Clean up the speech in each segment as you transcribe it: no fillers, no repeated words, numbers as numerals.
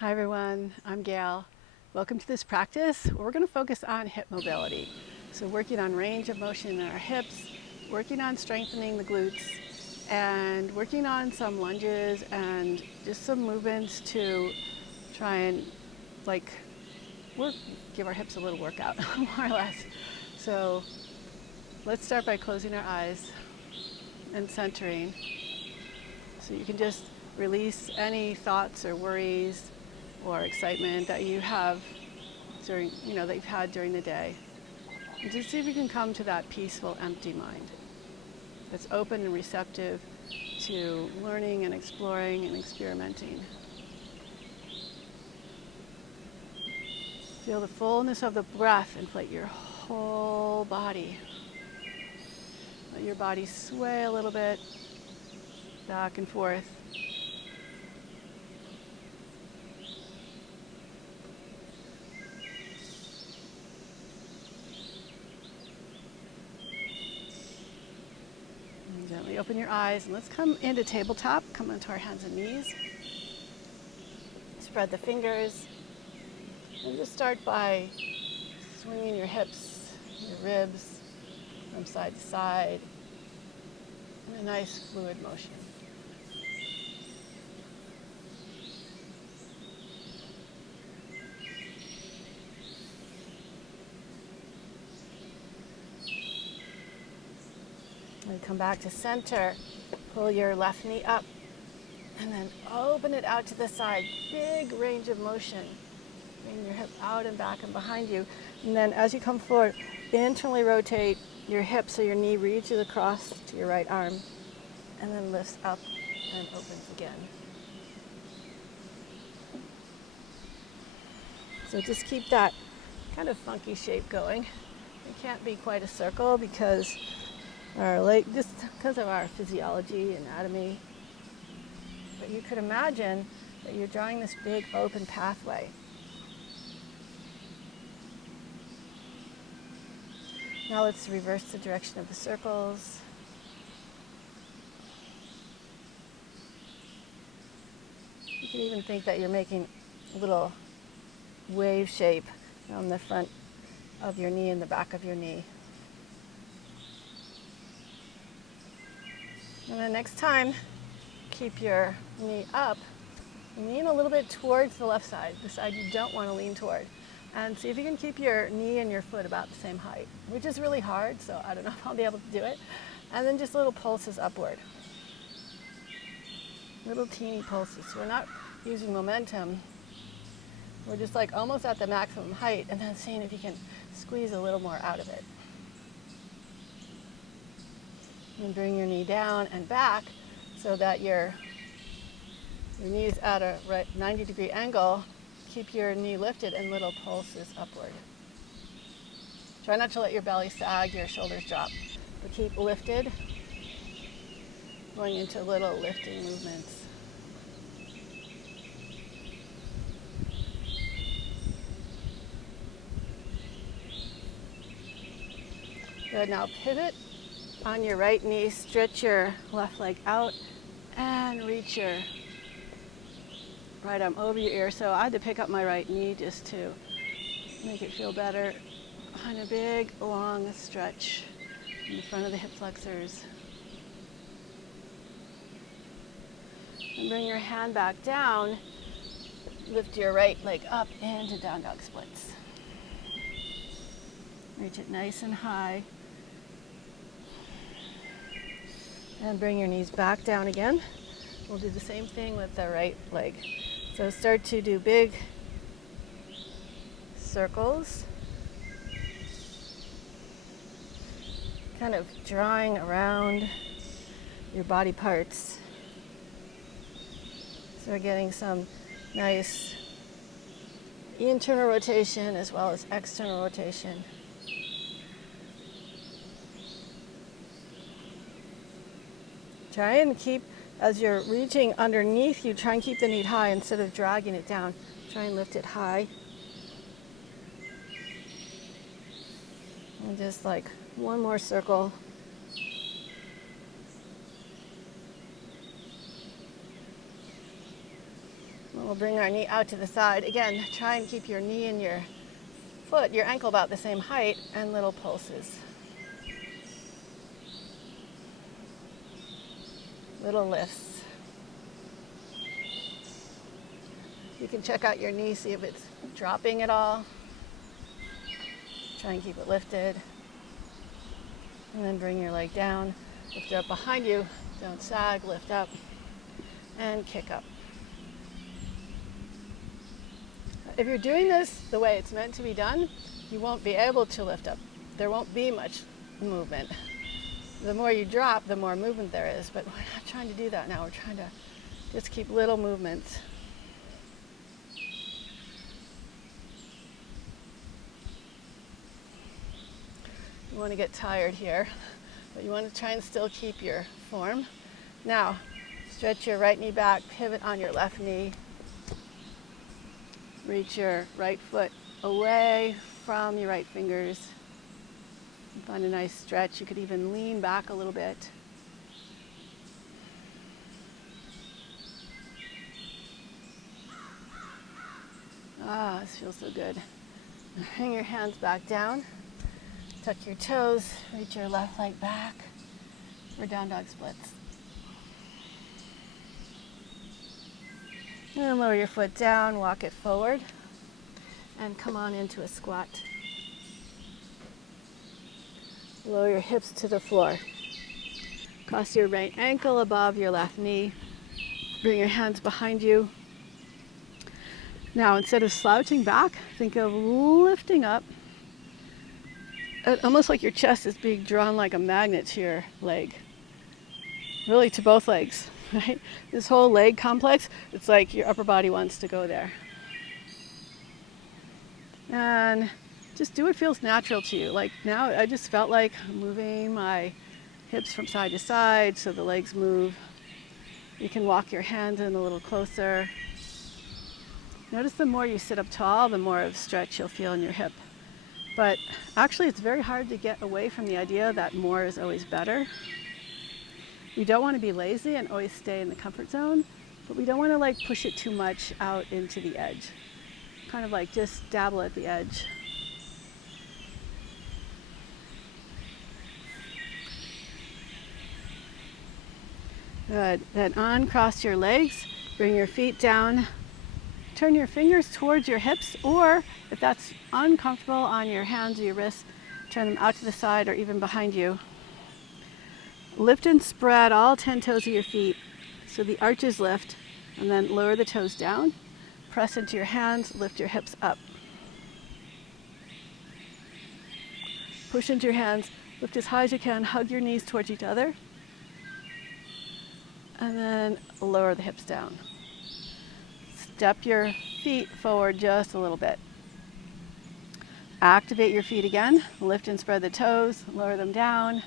Hi everyone, I'm Gayle. Welcome to this practice. We're going to focus on hip mobility. So working on range of motion in our hips, working on strengthening the glutes, and working on some lunges and just some movements to try and give our hips a little workout, more or less. So let's start by closing our eyes and centering. So you can just release any thoughts or worries or excitement that you have during, that you've had during the day. And just see if you can come to that peaceful, empty mind that's open and receptive to learning and exploring and experimenting. Feel the fullness of the breath inflate your whole body. Let your body sway a little bit back and forth. And gently open your eyes and let's come into tabletop. Come onto our hands and knees. Spread the fingers. And just start by swinging your hips, your ribs from side to side in a nice fluid motion. And come back to center. Pull your left knee up and then open it out to the side. Big range of motion. Bring your hip out and back and behind you. And then as you come forward, internally rotate your hip so your knee reaches across to your right arm and then lifts up and opens again. So just keep that kind of funky shape going. It can't be quite a circle because just because of our physiology, anatomy. But you could imagine that you're drawing this big open pathway. Now let's reverse the direction of the circles. You can even think that you're making a little wave shape on the front of your knee and the back of your knee. And then next time, keep your knee up. Lean a little bit towards the left side, the side you don't want to lean toward. And see if you can keep your knee and your foot about the same height, which is really hard, so I don't know if I'll be able to do it. And then just little pulses upward. Little teeny pulses. So we're not using momentum. We're just like almost at the maximum height and then seeing if you can squeeze a little more out of it. And bring your knee down and back so that your knee is at a 90-degree angle. Keep your knee lifted and little pulses upward. Try not to let your belly sag, your shoulders drop. But keep lifted, going into little lifting movements. Good, now pivot on your right knee, stretch your left leg out and reach your right arm over your ear. So I had to pick up my right knee just to make it feel better. On a big, long stretch in the front of the hip flexors. And bring your hand back down. Lift your right leg up into down dog splits. Reach it nice and high. And bring your knees back down again. We'll do the same thing with the right leg. So start to do big circles. Kind of drawing around your body parts. So we're getting some nice internal rotation as well as external rotation. Try and keep, as you're reaching underneath you, try and keep the knee high instead of dragging it down. Try and lift it high. And just like one more circle. We'll bring our knee out to the side. Again, try and keep your knee and your foot, your ankle about the same height, and little pulses. Little lifts. You can check out your knee, see if it's dropping at all. Try and keep it lifted. And then bring your leg down. Lift it up behind you. Don't sag, lift up, and kick up. If you're doing this the way it's meant to be done, you won't be able to lift up. There won't be much movement. The more you drop, the more movement there is, but we're not trying to do that now. We're trying to just keep little movements. You want to get tired here, but you want to try and still keep your form. Now, stretch your right knee back, pivot on your left knee. Reach your right foot away from your right fingers. Find a nice stretch. You could even lean back a little bit. Ah, this feels so good. Bring your hands back down. Tuck your toes. Reach your left leg back for down dog splits. And lower your foot down, walk it forward, and come on into a squat. Lower your hips to the floor. Cross your right ankle above your left knee. Bring your hands behind you. Now, instead of slouching back, think of lifting up, almost like your chest is being drawn like a magnet to your leg. Really to both legs. Right? This whole leg complex, it's like your upper body wants to go there. And just do what feels natural to you. Like now, I just felt like moving my hips from side to side so the legs move. You can walk your hands in a little closer. Notice the more you sit up tall, the more of stretch you'll feel in your hip. But actually, it's very hard to get away from the idea that more is always better. We don't want to be lazy and always stay in the comfort zone, but we don't want to like push it too much out into the edge. Kind of like just dabble at the edge. Good. Then uncross your legs, bring your feet down, turn your fingers towards your hips, or if that's uncomfortable on your hands or your wrists, turn them out to the side or even behind you. Lift and spread all 10 toes of your feet so the arches lift, and then lower the toes down. Press into your hands, lift your hips up. Push into your hands, lift as high as you can, hug your knees towards each other, and then lower the hips down. Step your feet forward just a little bit. Activate your feet again, lift and spread the toes, lower them down.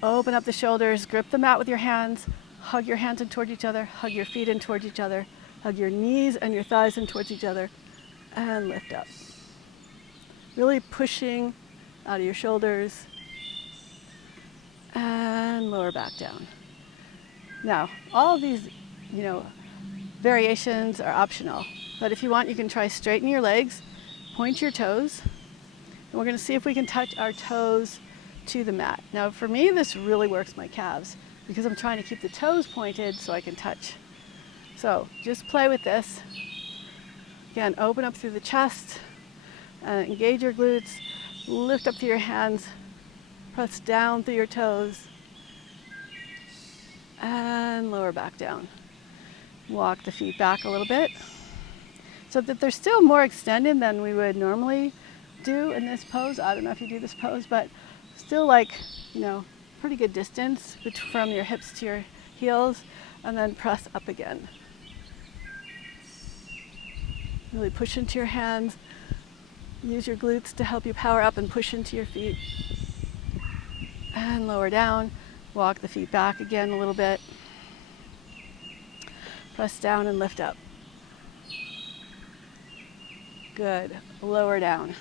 Open up the shoulders, grip the mat with your hands, hug your hands in towards each other, hug your feet in towards each other, hug your knees and your thighs in towards each other, and lift up. Really pushing out of your shoulders, and lower back down. Now, all of these, variations are optional, but if you want, you can try straighten your legs, point your toes, and we're going to see if we can touch our toes to the mat. Now for me, this really works my calves because I'm trying to keep the toes pointed so I can touch. So just play with this. Again, open up through the chest, engage your glutes, lift up through your hands, press down through your toes, and lower back down. Walk the feet back a little bit so that they're still more extended than we would normally do in this pose. I don't know if you do this pose, but still like, pretty good distance from your hips to your heels, and then press up again. Really push into your hands. Use your glutes to help you power up and push into your feet. And lower down. Walk the feet back again a little bit. Press down and lift up. Good. Lower down.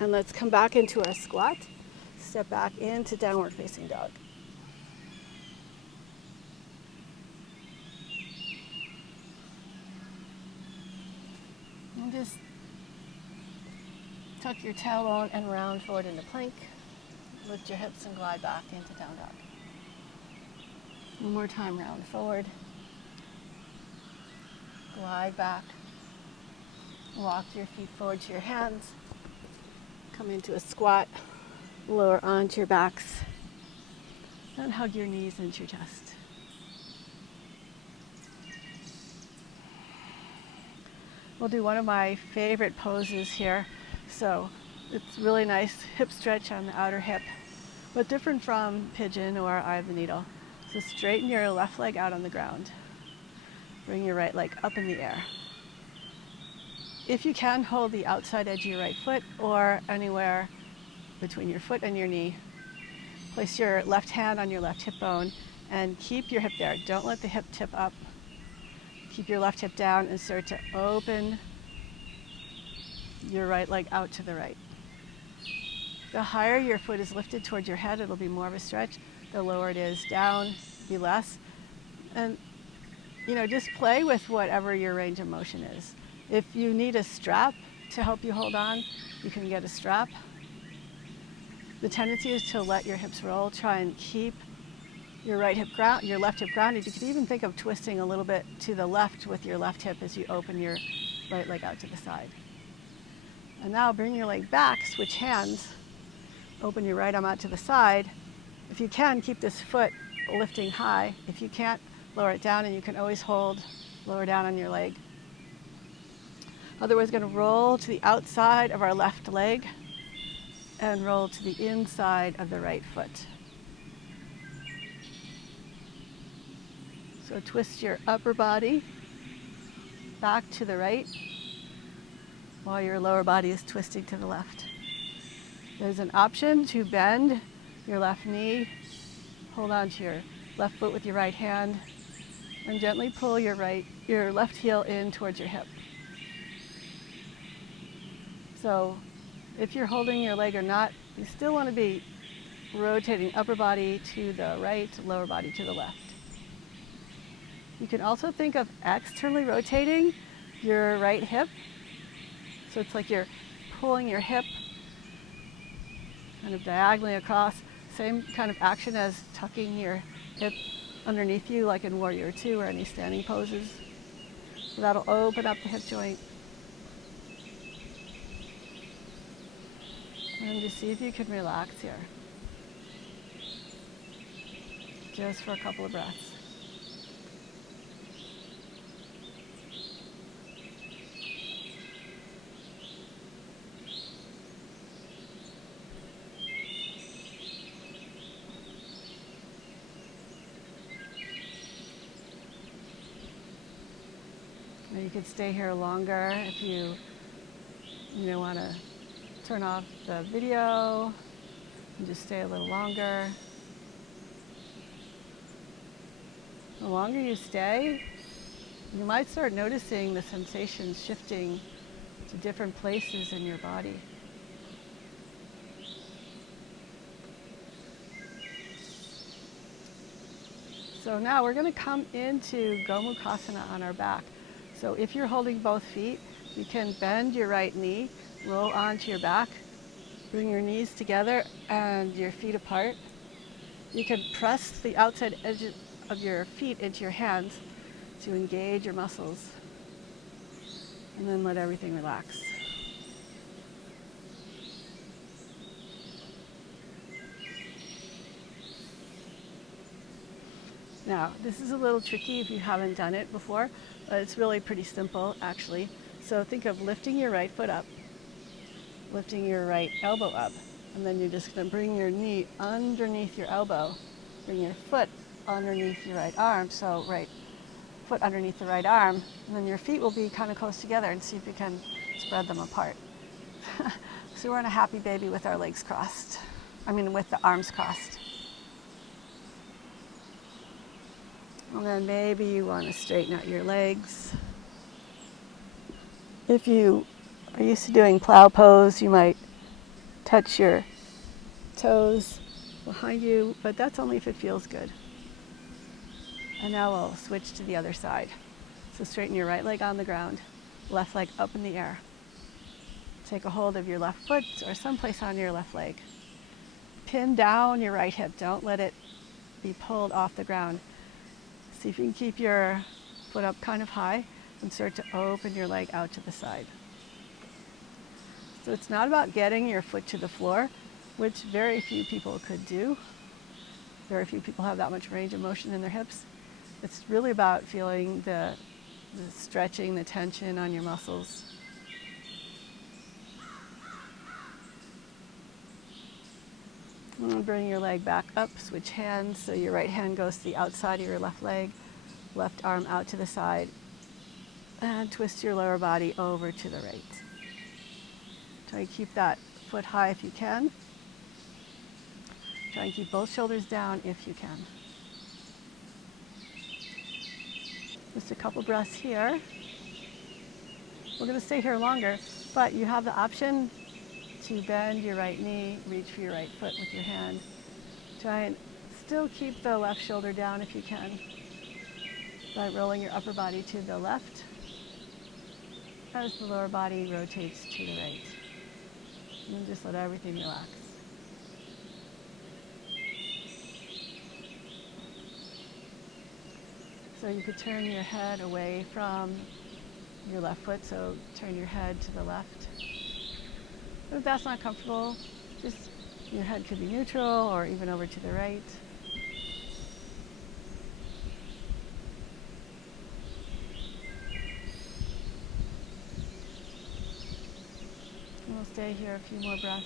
And let's come back into our squat. Step back into downward facing dog. And just tuck your tailbone and round forward into plank. Lift your hips and glide back into down dog. One more time, round forward. Glide back. Walk your feet forward to your hands. Come into a squat. Lower onto your backs. And hug your knees into your chest. We'll do one of my favorite poses here. So it's really nice hip stretch on the outer hip, but different from pigeon or eye of the needle. So straighten your left leg out on the ground. Bring your right leg up in the air. If you can, hold the outside edge of your right foot or anywhere between your foot and your knee. Place your left hand on your left hip bone and keep your hip there. Don't let the hip tip up. Keep your left hip down and start to open your right leg out to the right. The higher your foot is lifted towards your head, it'll be more of a stretch. The lower it is down, be less. And just play with whatever your range of motion is. If you need a strap to help you hold on, you can get a strap. The tendency is to let your hips roll. Try and keep your left hip grounded. You could even think of twisting a little bit to the left with your left hip as you open your right leg out to the side. And now bring your leg back, switch hands, open your right arm out to the side. If you can, keep this foot lifting high. If you can't, lower it down, and you can always hold lower down on your leg. Otherwise, we're going to roll to the outside of our left leg and roll to the inside of the right foot. So twist your upper body back to the right while your lower body is twisting to the left. There's an option to bend your left knee, hold on to your left foot with your right hand, and gently pull your left heel in towards your hip. So if you're holding your leg or not, you still want to be rotating upper body to the right, lower body to the left. You can also think of externally rotating your right hip. So it's like you're pulling your hip kind of diagonally across. Same kind of action as tucking your hip underneath you, like in Warrior II or any standing poses. So that'll open up the hip joint. And just see if you can relax here. Just for a couple of breaths. Now you could stay here longer if you want to turn off the video and just stay a little longer. The longer you stay, you might start noticing the sensations shifting to different places in your body. So now we're going to come into Gomukhasana on our back. So if you're holding both feet, you can bend your right knee, roll onto your back, bring your knees together and your feet apart. You can press the outside edges of your feet into your hands to engage your muscles, and then let everything relax. Now, this is a little tricky if you haven't done it before, but it's really pretty simple actually. So think of lifting your right foot up, lifting your right elbow up, and then you're just going to bring your knee underneath your elbow, bring your foot underneath your right arm, so right foot underneath the right arm, and then your feet will be kind of close together, and see if you can spread them apart. So we're in a happy baby with our legs crossed. With the arms crossed. And then maybe you want to straighten out your legs. If you are used to doing plow pose, you might touch your toes behind you, but that's only if it feels good. And now we'll switch to the other side. So straighten your right leg on the ground. left leg up in the air. Take a hold of your left foot or someplace on your left leg. Pin down your right hip. Don't let it be pulled off the ground. See if you can keep your foot up kind of high and start to open your leg out to the side. So it's not about getting your foot to the floor, which very few people could do. Very few people have that much range of motion in their hips. It's really about feeling the stretching, the tension on your muscles. And bring your leg back up, switch hands. So your right hand goes to the outside of your left leg, left arm out to the side, and twist your lower body over to the right. Try to keep that foot high if you can. Try and keep both shoulders down if you can. Just a couple breaths here. We're going to stay here longer, but you have the option to bend your right knee, reach for your right foot with your hand. Try and still keep the left shoulder down if you can by rolling your upper body to the left as the lower body rotates to the right. And just let everything relax. So you could turn your head away from your left foot, so turn your head to the left. But if that's not comfortable, just your head could be neutral or even over to the right. And we'll stay here a few more breaths.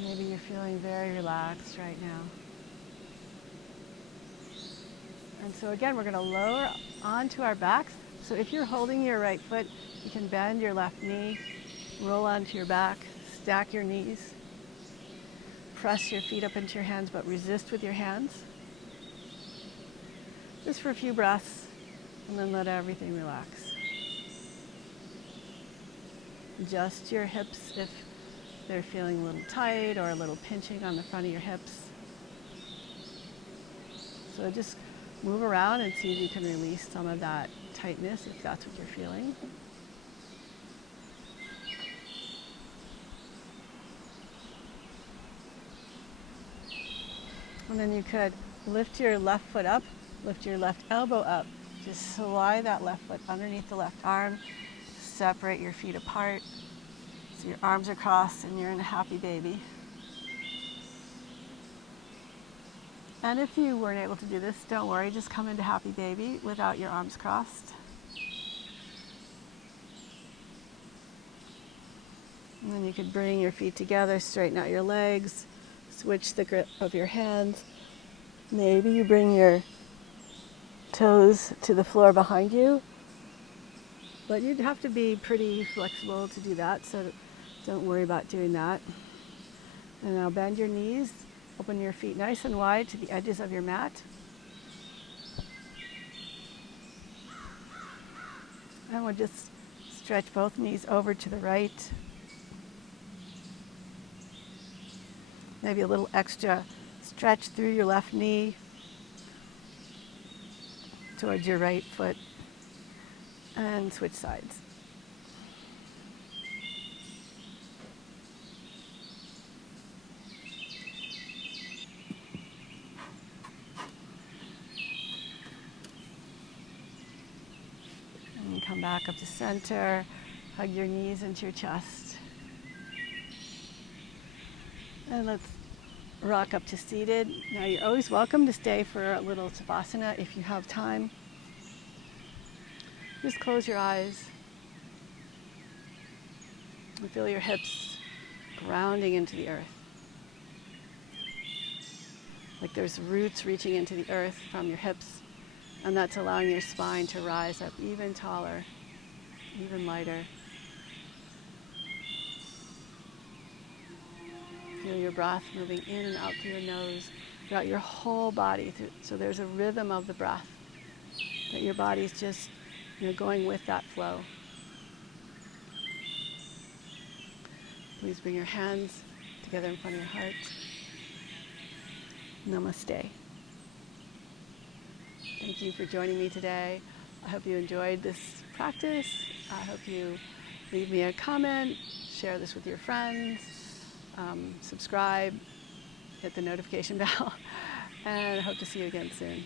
Maybe you're feeling very relaxed right now. And so again, we're going to lower onto our backs. So if you're holding your right foot, you can bend your left knee, roll onto your back, stack your knees, press your feet up into your hands, but resist with your hands. Just for a few breaths, and then let everything relax. Adjust your hips if they're feeling a little tight or a little pinching on the front of your hips. So just move around and see if you can release some of that tightness if that's what you're feeling. And then you could lift your left foot up, lift your left elbow up. Just slide that left foot underneath the left arm. Separate your feet apart. So your arms are crossed and you're in a happy baby. And if you weren't able to do this, don't worry, just come into happy baby without your arms crossed. And then you could bring your feet together, straighten out your legs, switch the grip of your hands. Maybe you bring your toes to the floor behind you, but you'd have to be pretty flexible to do that, so don't worry about doing that. And now bend your knees, open your feet nice and wide to the edges of your mat. And we'll just stretch both knees over to the right. Maybe a little extra stretch through your left knee towards your right foot, and switch sides. And come back up to center, hug your knees into your chest. And let's rock up to seated. Now you're always welcome to stay for a little Savasana if you have time. Just close your eyes and feel your hips grounding into the earth. Like there's roots reaching into the earth from your hips, and that's allowing your spine to rise up even taller, even lighter. Feel your breath moving in and out through your nose throughout your whole body. So there's a rhythm of the breath that your body's just, going with that flow. Please bring your hands together in front of your heart. Namaste. Thank you for joining me today. I hope you enjoyed this practice. I hope you leave me a comment, share this with your friends, subscribe, hit the notification bell, and I hope to see you again soon.